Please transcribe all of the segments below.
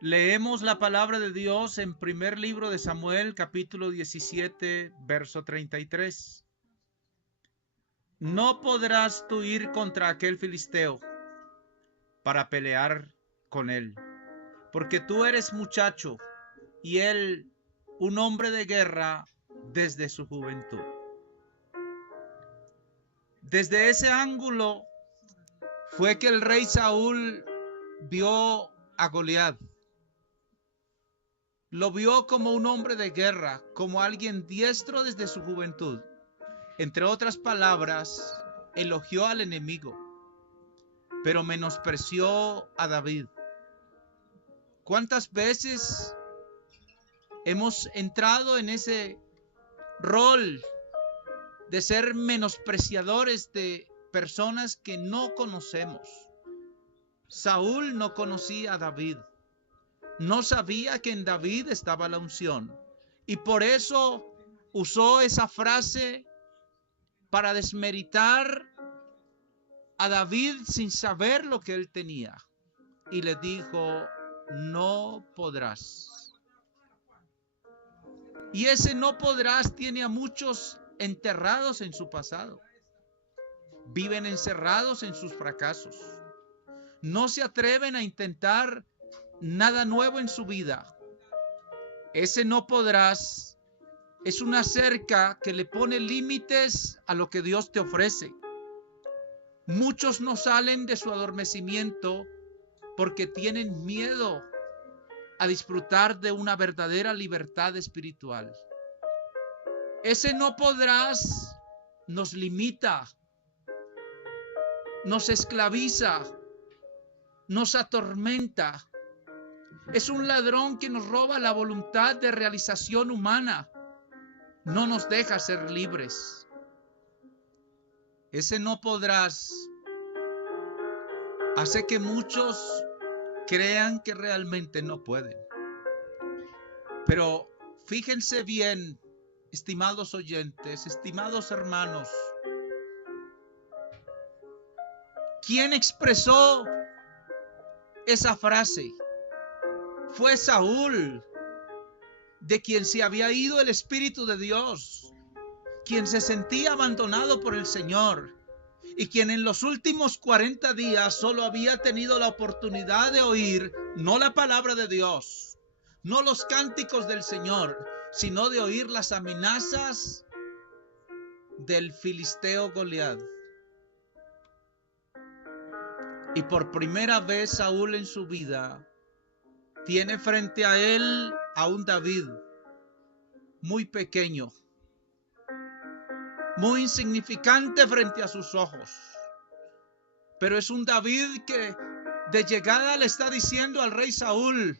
Leemos la palabra de Dios en primer libro de Samuel, capítulo 17, verso 33. No podrás tú ir contra aquel filisteo para pelear con él, porque tú eres muchacho y él un hombre de guerra desde su juventud. Desde ese ángulo fue que el rey Saúl vio a Goliat. Lo vio como un hombre de guerra, como alguien diestro desde su juventud. Entre otras palabras, elogió al enemigo, pero menospreció a David. ¿Cuántas veces hemos entrado en ese rol de ser menospreciadores de personas que no conocemos? Saúl no conocía a David. No sabía que en David estaba la unción. Y por eso usó esa frase para desmeritar a David sin saber lo que él tenía. Y le dijo, no podrás. Y ese no podrás tiene a muchos enterrados en su pasado. Viven encerrados en sus fracasos. No se atreven a intentar nada nuevo en su vida. Ese no podrás es una cerca que le pone límites a lo que Dios te ofrece. Muchos no salen de su adormecimiento porque tienen miedo a disfrutar de una verdadera libertad espiritual. Ese no podrás nos limita, nos esclaviza, nos atormenta. Es un ladrón que nos roba la voluntad de realización humana. No nos deja ser libres. Ese no podrás hace que muchos crean que realmente no pueden. Pero fíjense bien, estimados oyentes, estimados hermanos, ¿quién expresó esa frase? Fue Saúl, de quien se había ido el Espíritu de Dios, quien se sentía abandonado por el Señor y quien en los últimos 40 días solo había tenido la oportunidad de oír no la palabra de Dios, no los cánticos del Señor, sino de oír las amenazas del filisteo Goliat. Y por primera vez Saúl en su vida tiene frente a él a un David muy pequeño, muy insignificante frente a sus ojos. Pero es un David que de llegada le está diciendo al rey Saúl,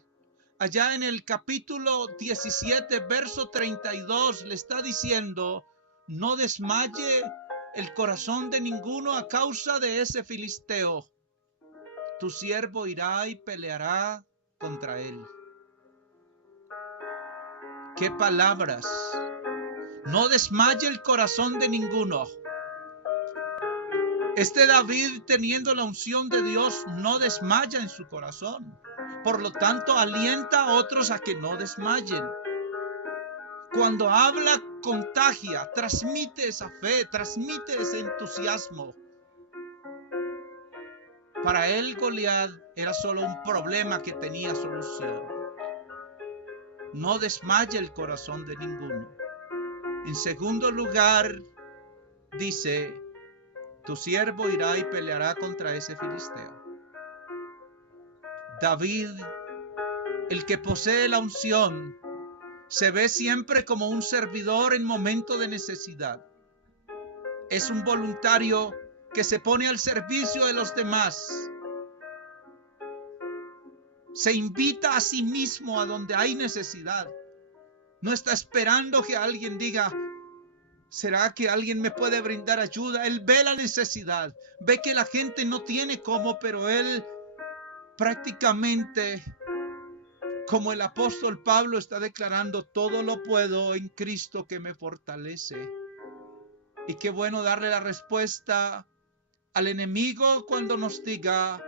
allá en el capítulo 17, verso 32, le está diciendo, no desmaye el corazón de ninguno a causa de ese filisteo. Tu siervo irá y peleará contra él. ¿Qué palabras? No desmaye el corazón de ninguno. Este David, teniendo la unción de Dios, no desmaya en su corazón. Por lo tanto, alienta a otros a que no desmayen. Cuando habla, contagia, transmite esa fe, transmite ese entusiasmo. Para él, Goliat era solo un problema que tenía solución. No desmaye el corazón de ninguno. En segundo lugar, dice, tu siervo irá y peleará contra ese filisteo. David, el que posee la unción, se ve siempre como un servidor en momento de necesidad. Es un voluntario que se pone al servicio de los demás. Se invita a sí mismo a donde hay necesidad. No está esperando que alguien diga, ¿será que alguien me puede brindar ayuda? Él ve la necesidad, ve que la gente no tiene cómo, pero él prácticamente, como el apóstol Pablo está declarando, todo lo puedo en Cristo que me fortalece. Y qué bueno darle la respuesta al enemigo cuando nos diga,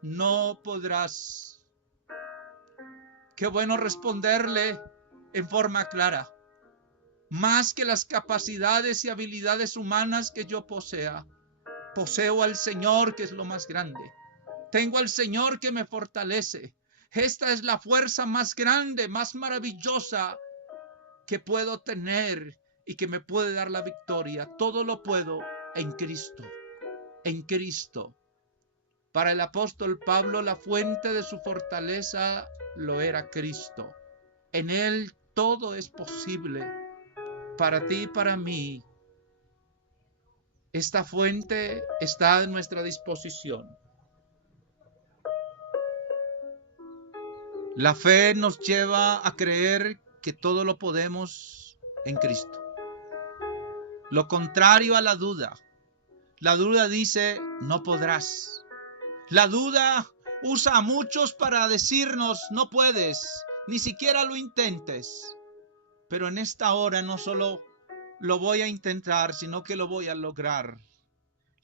no podrás. Qué bueno responderle en forma clara. Más que las capacidades y habilidades humanas que yo posea, poseo al Señor, que es lo más grande. Tengo al Señor que me fortalece. Esta es la fuerza más grande, más maravillosa que puedo tener y que me puede dar la victoria. Todo lo puedo en Cristo. En Cristo. Para el apóstol Pablo, la fuente de su fortaleza lo era Cristo. En Él todo es posible. Para ti y para mí, esta fuente está a nuestra disposición. La fe nos lleva a creer que todo lo podemos en Cristo. Lo contrario a la duda. La duda dice, no podrás. La duda usa a muchos para decirnos, no puedes, ni siquiera lo intentes. Pero en esta hora no solo lo voy a intentar, sino que lo voy a lograr.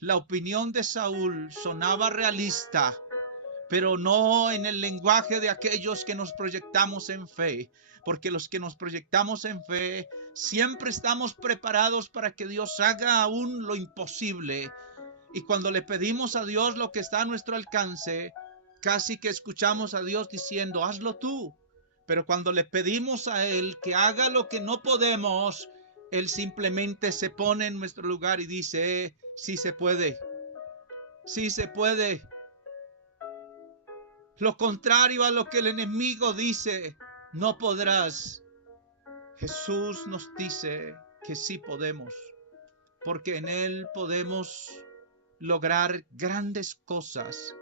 La opinión de Saúl sonaba realista, pero no en el lenguaje de aquellos que nos proyectamos en fe, porque los que nos proyectamos en fe siempre estamos preparados para que Dios haga aún lo imposible. Y cuando le pedimos a Dios lo que está a nuestro alcance, casi que escuchamos a Dios diciendo, hazlo tú. Pero cuando le pedimos a Él que haga lo que no podemos, Él simplemente se pone en nuestro lugar y dice, sí se puede. Sí se puede. Lo contrario a lo que el enemigo dice, no podrás. Jesús nos dice que sí podemos, porque en Él podemos lograr grandes cosas.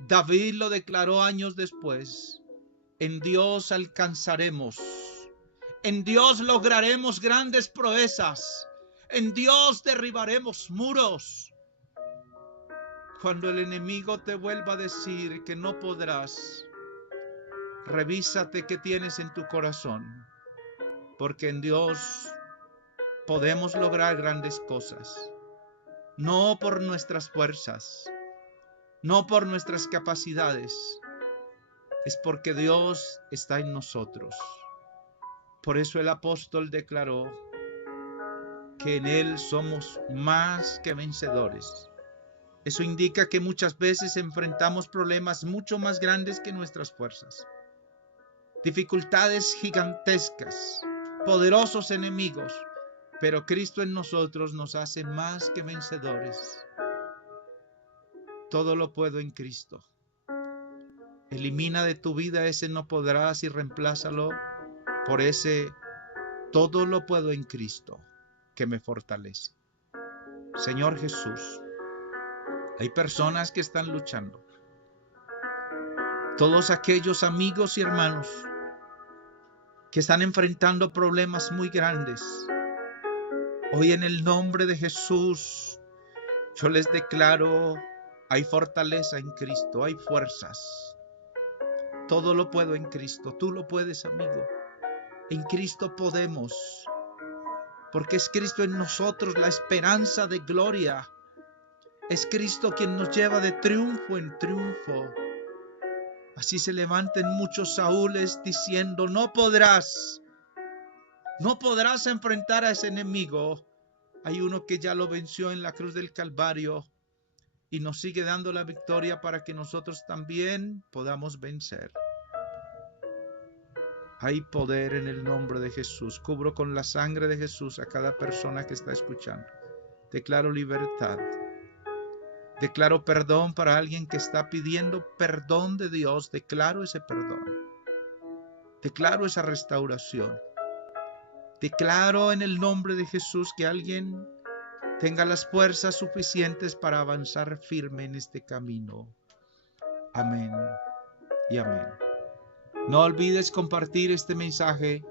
David lo declaró años después. En Dios alcanzaremos. En Dios lograremos grandes proezas. En Dios derribaremos muros. Cuando el enemigo te vuelva a decir que no podrás, revísate qué tienes en tu corazón. Porque en Dios podemos lograr grandes cosas. No por nuestras fuerzas, no por nuestras capacidades, es porque Dios está en nosotros. Por eso el apóstol declaró que en Él somos más que vencedores. Eso indica que muchas veces enfrentamos problemas mucho más grandes que nuestras fuerzas. Dificultades gigantescas, poderosos enemigos, pero Cristo en nosotros nos hace más que vencedores. Todo lo puedo en Cristo. Elimina de tu vida ese no podrás y reemplázalo por ese todo lo puedo en Cristo que me fortalece. Señor Jesús, hay personas que están luchando. Todos aquellos amigos y hermanos que están enfrentando problemas muy grandes. Hoy en el nombre de Jesús, yo les declaro, hay fortaleza en Cristo, hay fuerzas. Todo lo puedo en Cristo. Tú lo puedes, amigo. En Cristo podemos. Porque es Cristo en nosotros la esperanza de gloria. Es Cristo quien nos lleva de triunfo en triunfo. Así se levanten muchos Saúles diciendo, no podrás enfrentar a ese enemigo. Hay uno que ya lo venció en la cruz del Calvario y nos sigue dando la victoria para que nosotros también podamos vencer. Hay poder en el nombre de Jesús. Cubro con la sangre de Jesús a cada persona que está escuchando. Declaro libertad. Declaro perdón para alguien que está pidiendo perdón de Dios. Declaro ese perdón. Declaro esa restauración. Declaro en el nombre de Jesús que alguien tenga las fuerzas suficientes para avanzar firme en este camino. Amén y amén. No olvides compartir este mensaje